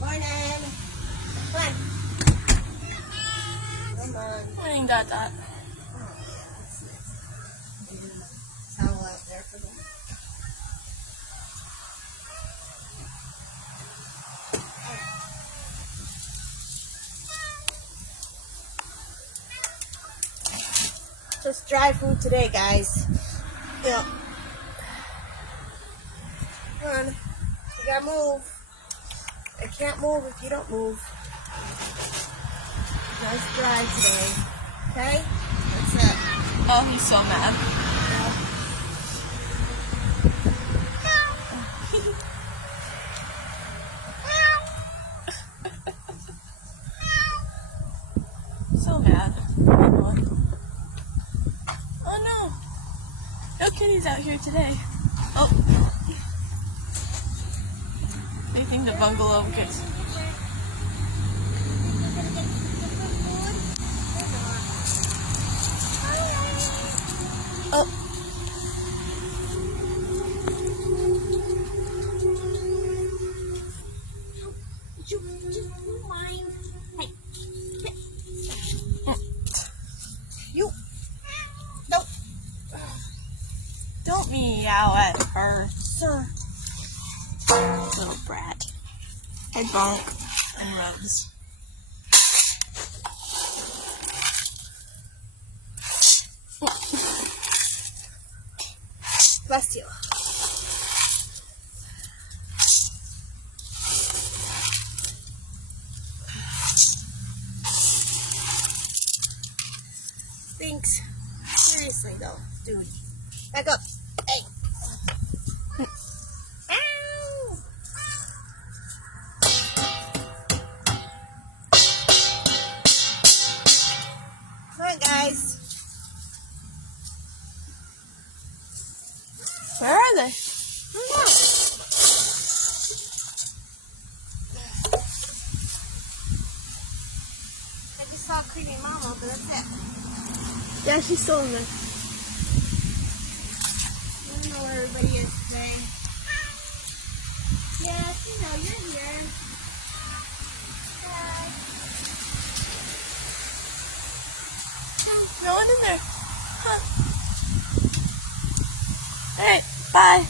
Morning. Come on. Come on. Morning, Dot Dot. Towel out there for them. Just dry food today, guys. Yep. Come on. You gotta move. I can't move if you don't move. Just dry today. Okay? That's it. Oh, he's so mad. So mad. Oh no! No kitties out here today. Oh. They think the bungalow gets... Oh. You mind? Hey. You. No. Don't meow at her, Sir. little brat. I bonk and rubs. Bless you. Thanks. Seriously though, dude. Back up. Hey. Ow. Come on, guys. Where are they? I don't know. I just saw Creamy Mama, but that's it. Yeah, she's still in there. I don't know where everybody is today. Yes, you know, you're here. Hi. No one in there. Huh. Alright, bye.